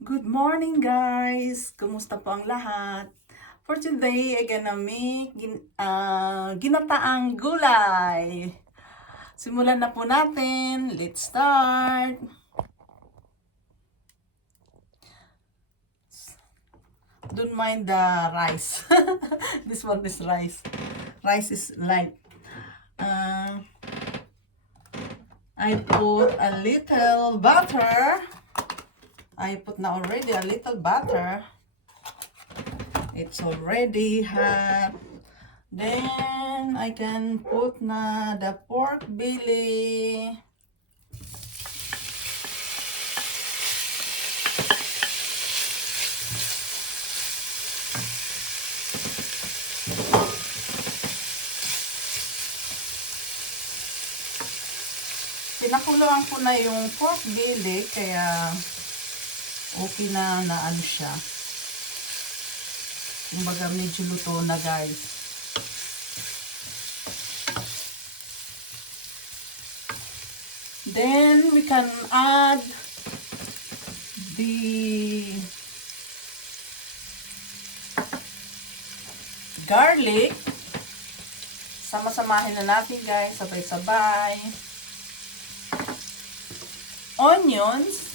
Good morning, guys! Kumusta po ang lahat? For today, I gonna make ginataang gulay. Simulan na po natin. Let's start! Don't mind the rice. This one is rice. Rice is light. I put a little butter. I put na already a little butter. It's already hot. Then I can put na the pork belly. Pinakuluan ko na yung pork belly kaya okay na ano siya. Kumbaga medyo luto na, guys. Then we can add the garlic. Sama-samahin na natin, guys, sabay-sabay. Onions.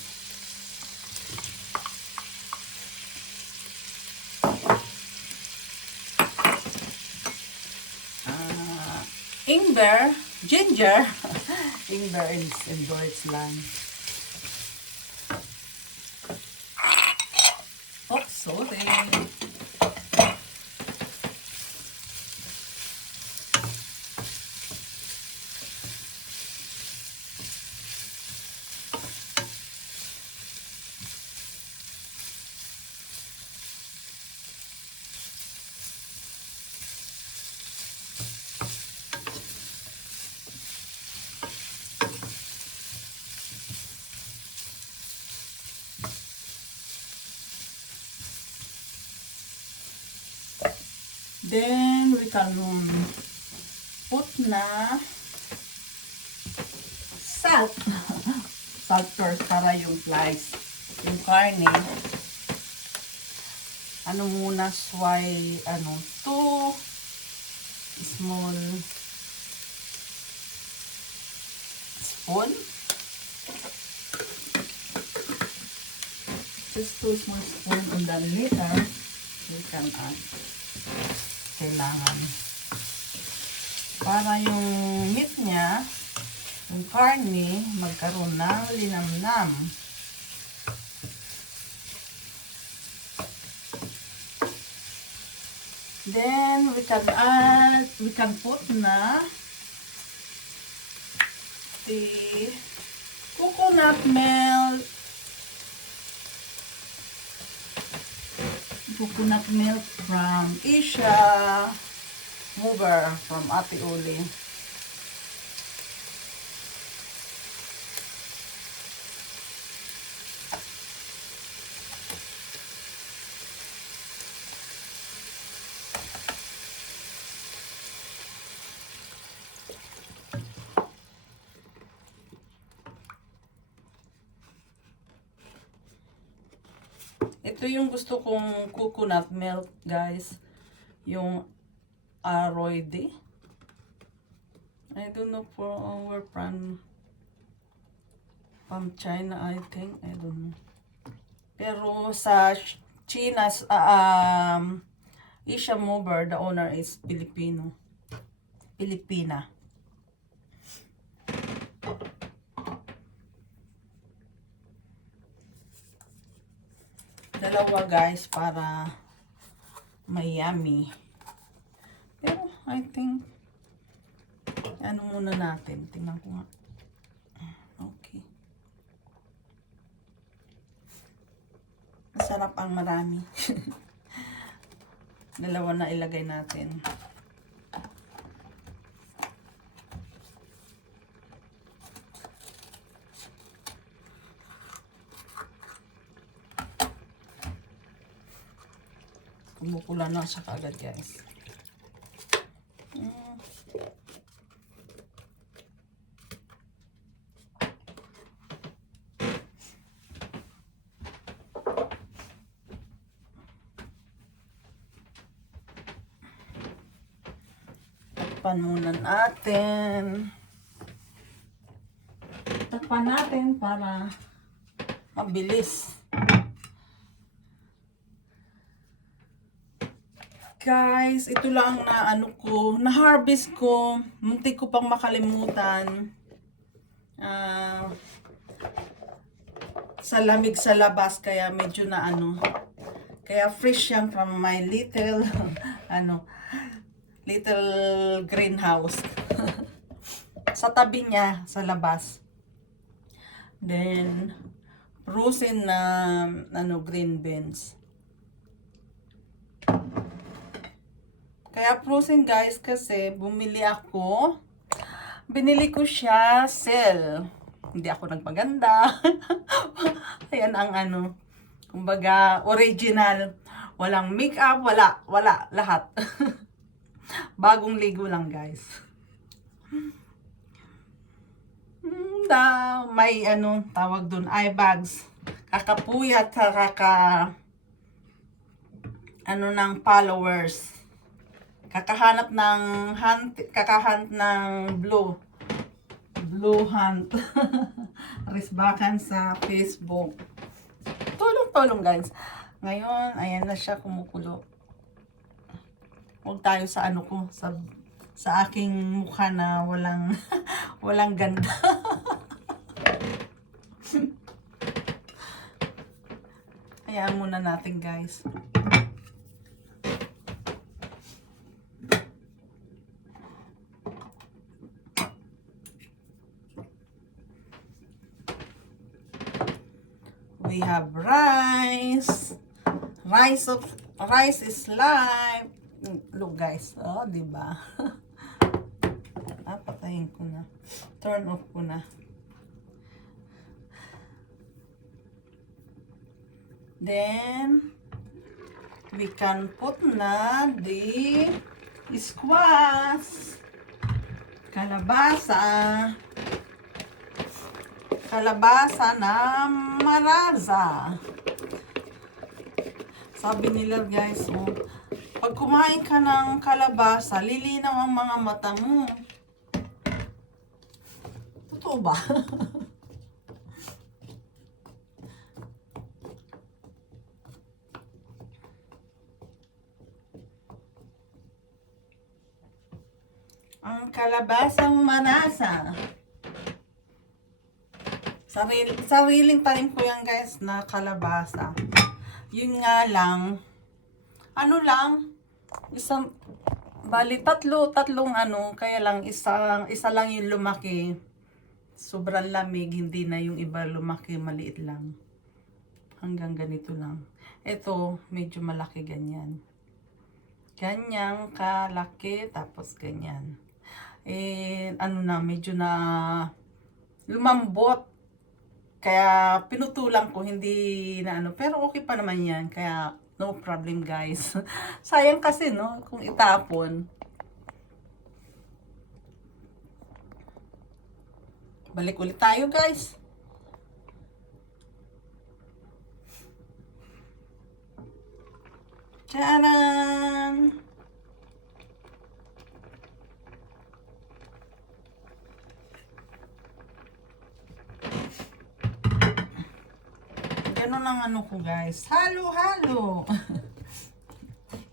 Ingwer, ginger. Ingwer is in Deutschland. Oh, sorry. Then we can put na salt. Salt first para yung flies. Yung karne. Ano muna, sway, 2 small spoon. Just 2 small spoon and then later we can add. Kailangan para yung meat niya, yung karne, magkaroon ng linamnam. Then we can put na the coconut milk. Coconut milk from Asia Mover from Ate Uli. Ito yung gusto kong coconut milk, guys. Yung Aroide. I don't know where from China, I think. I don't know. Pero sa China, Asia Mover, the owner is Pilipina. Dalawa, guys, para may yummy. Pero I think ano muna natin, tingnan ko nga. Okay, masarap ang marami. Dalawa na ilagay natin. Kumukula na siya kaagad, guys. Takpan muna natin. Takpan natin para mabilis. Guys, ito lang na na-harvest ko. Muntik ko pang makalimutan. Sa lamig sa labas, kaya medyo na kaya fresh yan from my little, little greenhouse. Sa tabi niya, sa labas. Then, frozen na, green beans. Kaya frozen guys kasi binili ko siya sale. Hindi ako nagpaganda. Ayan ang kumbaga original. Walang makeup, wala lahat. Bagong ligo lang guys. May tawag dun, eye bags. Kakapuyat, ng followers. Kakahanap ng blue hunt. Risbakan sa Facebook. Tulong guys. Ngayon, ayan na siya kumukulo. Huwag tayo sa sa aking mukha na walang ganda. Hayaan muna natin guys. We have rice. Rice is life. Look guys, diba? Patayin ko na. Turn off ko na. Then we can put na the squash, kalabasa na maraza. Sabi nila guys, pag kumain ka ng kalabasa, lilinaw ang mga mata mo. Totoo ba? Ang kalabasang manasa. Sariling tanim ko yan guys na kalabasa. Yun nga lang, bali tatlong kaya lang isa lang yung lumaki. Sobrang lamig, hindi na yung iba lumaki, maliit lang. Hanggang ganito lang. Ito, medyo malaki ganyan. Ganyang kalaki, tapos ganyan. Medyo na lumambot. Kaya pinutulan ko, hindi na pero okay pa naman yan. Kaya no problem guys. Sayang kasi kung itapon. Balik ulit tayo guys. Tcharan! Ganun ang ko guys. Halo-halo.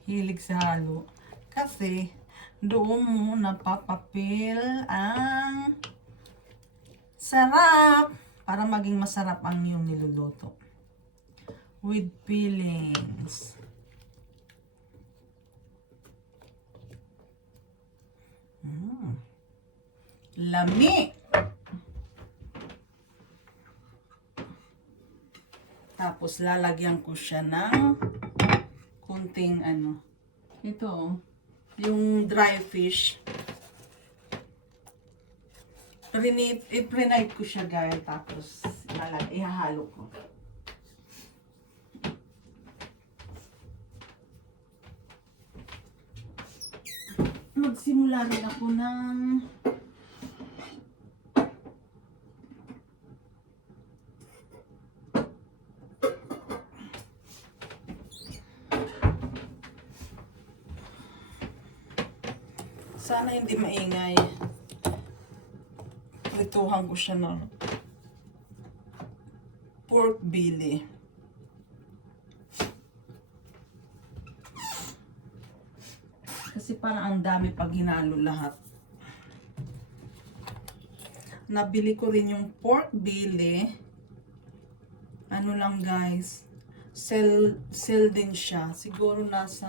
Hilig sa halo. Kasi doon mo napapapil ang sarap. Para maging masarap ang iyong niluluto. With fillings. Lami. Tapos lalagyan ko siya ng kunting ito yung dry fish. I-pre-night ko siya guys, tapos ihahalo ko. Magsimula rin ako ng Sana hindi maingay. Prituhan ko siya ng pork belly. Kasi parang ang dami pag hinalo lahat. Nabili ko rin yung pork belly. Ano lang guys, sell din siya. Siguro nasa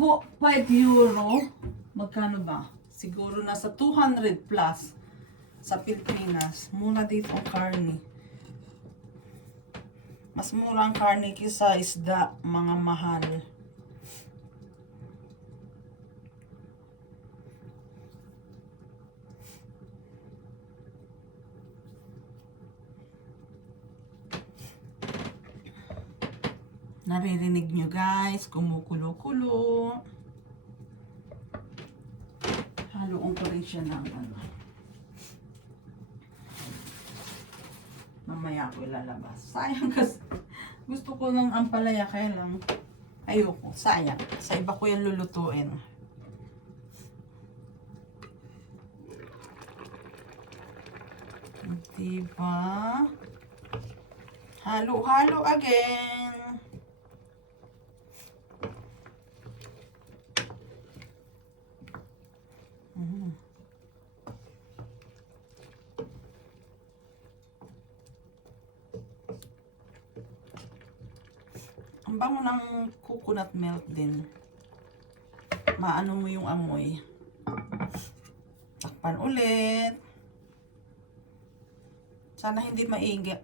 €5. Magkano ba? Siguro nasa 200 plus sa Pilipinas. Mura dito ang karne. Mas mura ang karne kaysa isda, mga mahal. Naririnig nyo guys, kumukulo-kulo. Haluan ko rin siya ng ano. Mamaya ko ilalabas. Sayang kasi gusto ko ng ampalaya, kaya lang ayoko, sayang. Sa iba ko yan lulutuin. Diba? Halo-halo again. Ang bango ng coconut milk din. Maano mo yung amoy. Takpan ulit. Sana hindi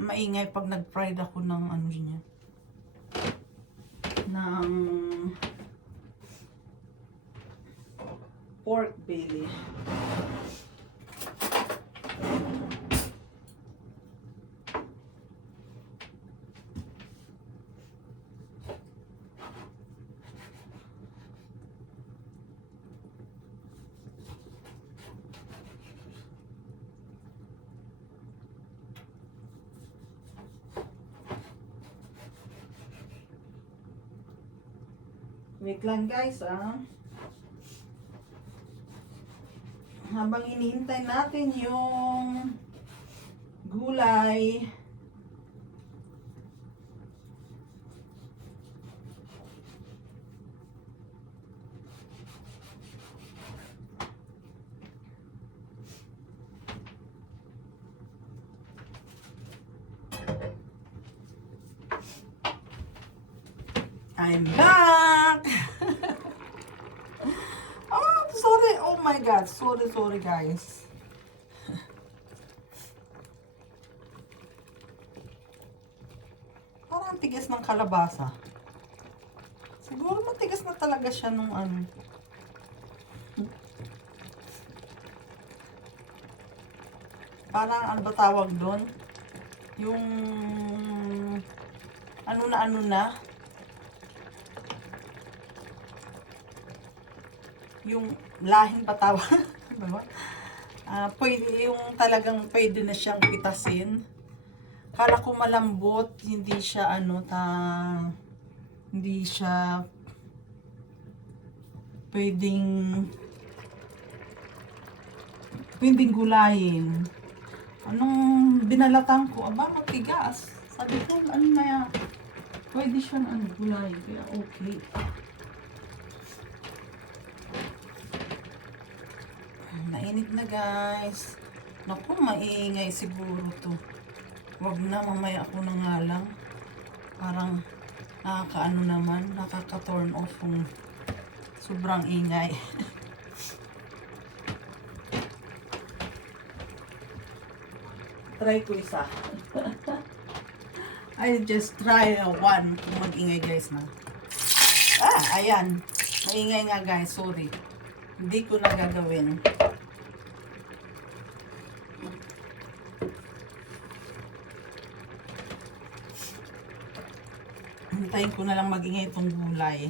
maingay pag nag-fried ako ng ano niya. Ng pork belly. Wait lang guys, habang hinihintay natin yung gulay, I'm back! Oh, sorry. Oh my God. Sorry guys. Parang tigas ng kalabasa. Siguro matigas na talaga siya nung ano. Parang ano ba tawag doon? Yung ano na. Yung lahing patawag. Diba? Pwede yung talagang pwede na siyang pitasin. Kala ko malambot, hindi siya hindi siya pwedeng gulayin. Anong binalatan ko? Aba, matigas. Sabi ko, ano na yan? Pwede siyang gulayin. Kaya okay. Mainit na guys. Naku, maingay siguro to. Wag na, mamaya ako na nga lang. Parang nakakaano naman, nakaka-turn off kung sobrang ingay. Try ko isa. I just try one kung mag-ingay guys na. Ayan. Maingay nga guys, sorry. Hindi ko na gagawin. Hintayin ko na lang mag-ingay itong gulay.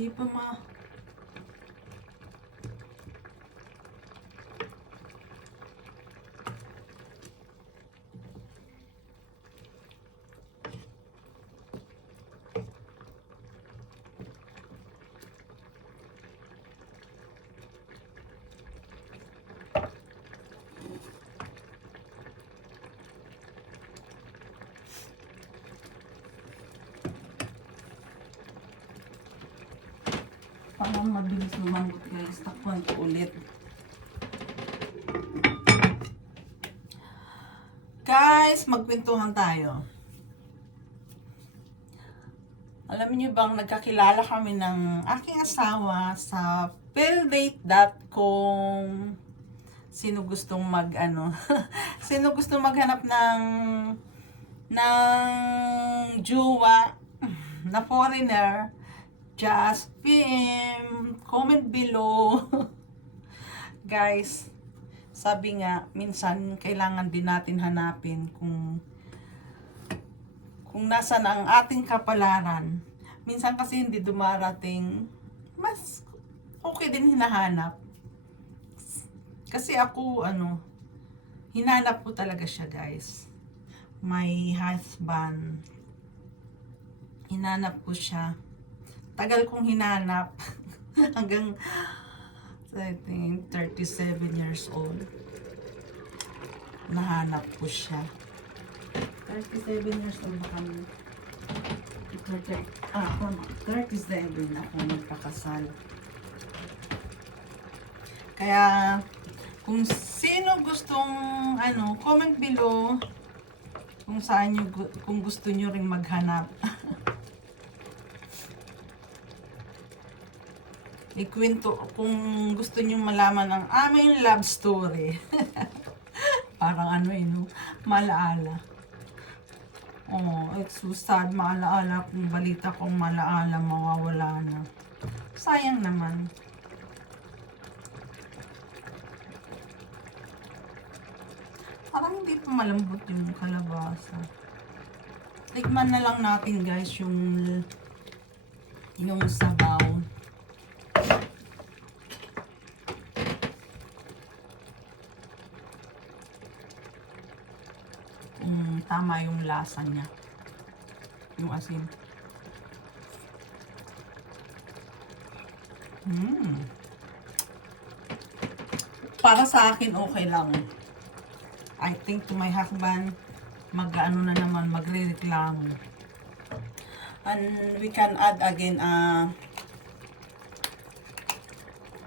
Hindi pa parang mabilis lumambot guys. Takpan ko ulit. Guys, magkwentuhan tayo. Alam niyo bang nagkakilala kami ng aking asawa sa pilldate.com. Sino gustong sino gustong maghanap ng jowa na foreigner? Just PM, comment below. Guys, sabi nga, minsan kailangan din natin hanapin kung nasaan ang ating kapalaran. Minsan kasi hindi dumarating, mas okay din hinahanap. Kasi ako, hinanap ko talaga siya guys. My husband, hinanap ko siya. Tagal kong hinanap hanggang I think 37 years old. Nahanap ko siya. 37 years old ba kami? 37 ako nagpakasal. Kaya kung sino gustong comment below kung gusto nyo ring maghanap. Ikwento kung gusto niyo malaman ang aming love story. Parang malaala. Oh, it's so sad, maalaala kung balita kong malaala, mawawala na. Sayang naman. Parang hindi pa malambot yung kalabasa. Tikman na lang natin guys yung sabaw. Tama yung lasa niya. Yung asin. Para sa akin, okay lang. I think to my husband, magre-reklamo. And we can add again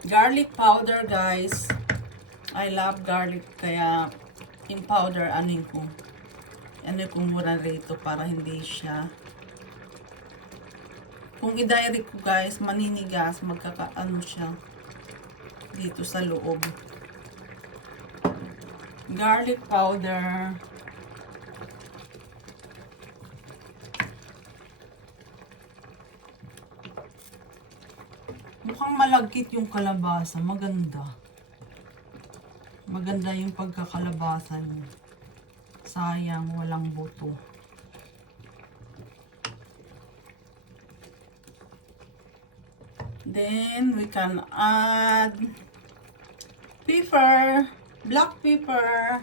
garlic powder guys. I love garlic, kaya yung powder kung mura rito para hindi siya, kung i-direct ko guys, maninigas, siya dito sa loob. Garlic powder. Mukhang malagkit yung kalabasa, maganda yung pagkakalabasa niya. Sayang, walang buto. Then, we can add pepper, black pepper.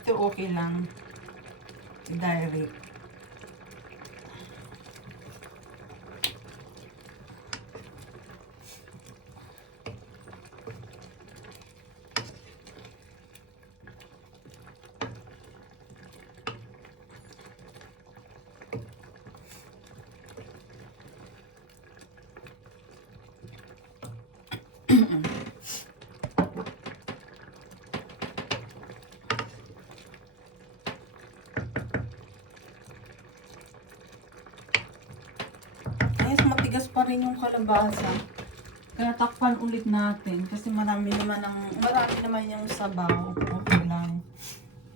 Ito okay lang. Direct. Matigas pa rin yung kalabasa. Kaya takpan ulit natin kasi marami naman yung sabaw. Okay lang.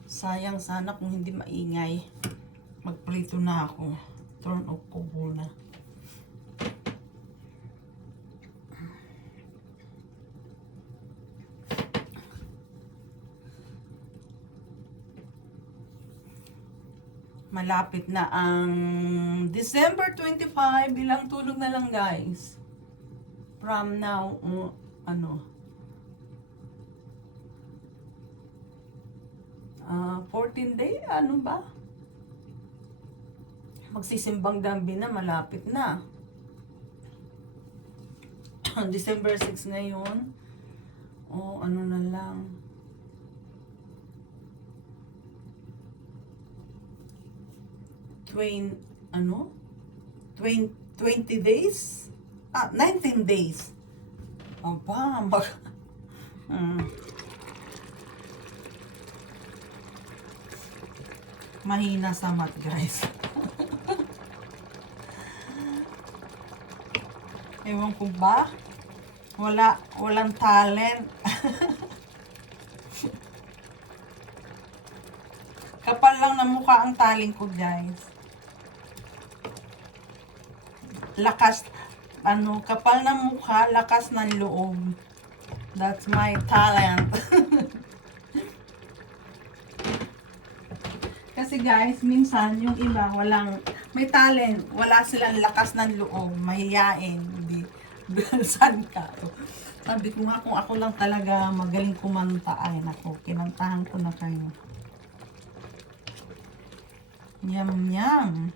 Sayang sana kung hindi maingay. Magprito na ako. Turn off ko muna. Malapit na ang December 25. Ilang tulog na lang, guys. From now, 14 day? Ano ba? Magsisimbang gabi na, malapit na. December 6 ngayon. Ano na lang. 20 days? 19 days. Aba, mahina sa math, guys. Ewan ko ba? Walang talent. Kapal lang na mukha ang taling ko, guys. Kapal na mukha, lakas ng loob. That's my talent. Kasi guys, minsan yung iba may talent, wala silang lakas ng loob, mahiyain, hindi. Saan ka? Sabi ko nga, kung ako lang talaga magaling kumanta, ay nako, kinantahan ko na kayo. Yum, yum.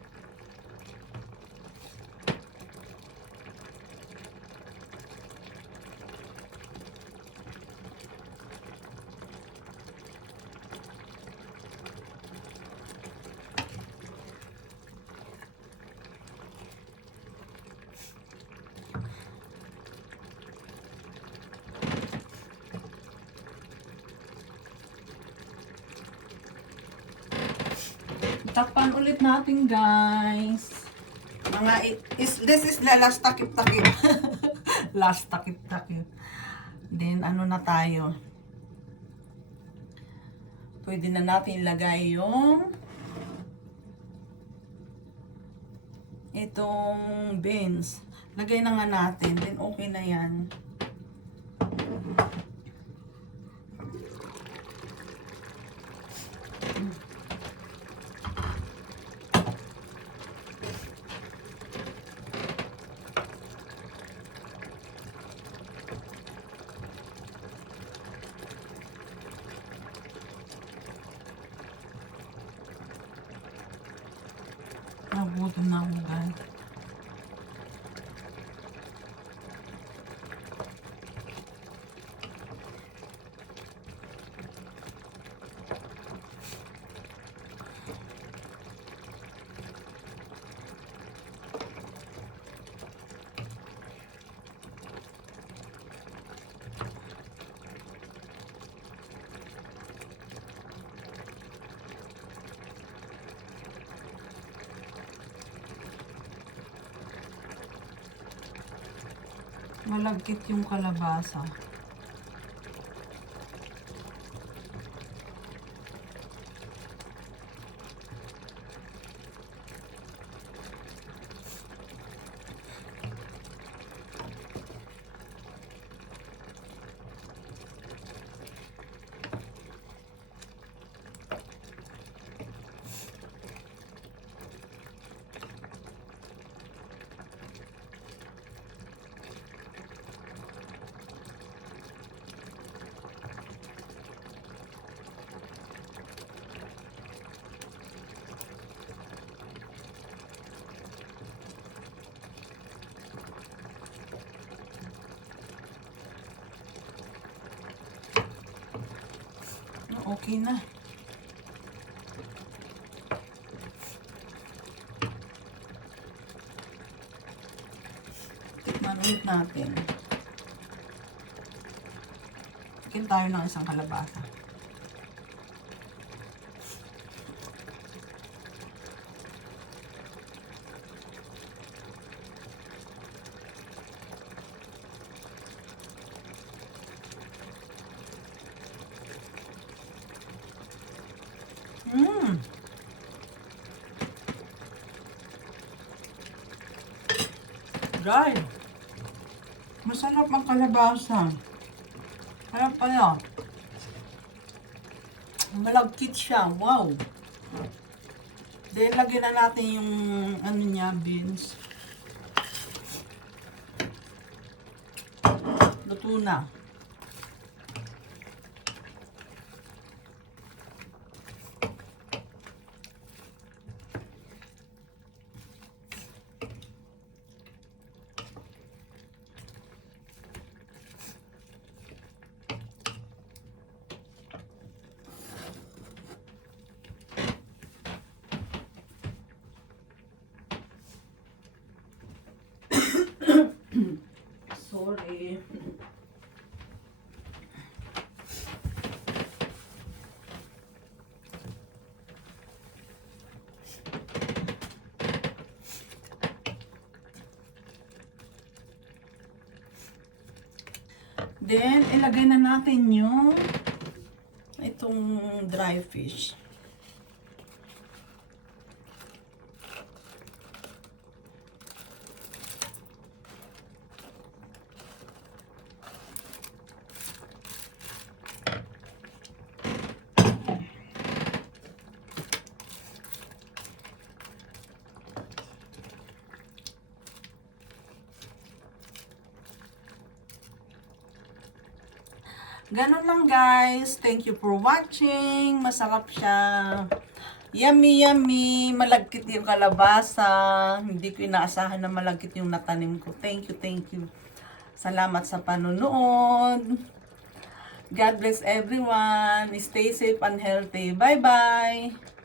Takpan ulit natin, guys. This is the last takip-takip. Last takip-takip. Then, ano na tayo? Pwede na natin ilagay yung itong beans. Lagay na nga natin. Then, okay na yan. Nagutom na ako, guys. Malagkit yung kalabasa. Okay na. Tikman ulit natin. Tikin tayo ng isang kalabasa. Guys, masarap ang kalabasa. Kaya pala, malagkit siya. Wow! Then, lagyan na natin yung ano niya, beans. Luto na. Sorry. Then, ilagay na natin yung itong dry fish. Ganun lang guys. Thank you for watching. Masarap siya. Yummy, yummy. Malagkit yung kalabasa. Hindi ko inaasahan na malagkit yung natanim ko. Thank you, thank you. Salamat sa panonood. God bless everyone. Stay safe and healthy. Bye-bye.